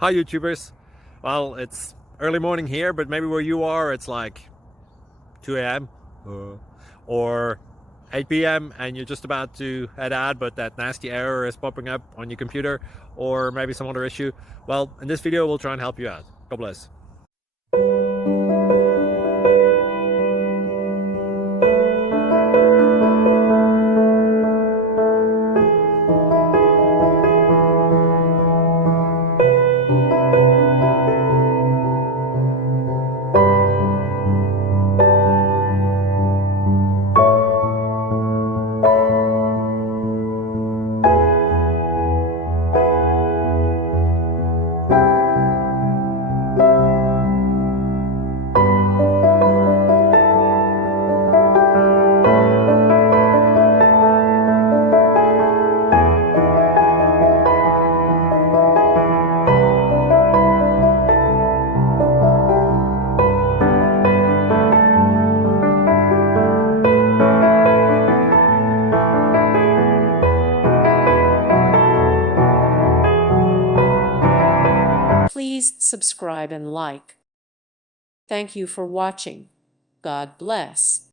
Hi YouTubers. Well, it's early morning here, but maybe where you are it's like 2 a.m. or 8 p.m. and you're just about to head out, but that nasty error is popping up on your computer, or maybe some other issue. Well, in this video we'll try and help you out. God bless. Please subscribe and like. Thank you for watching. God bless.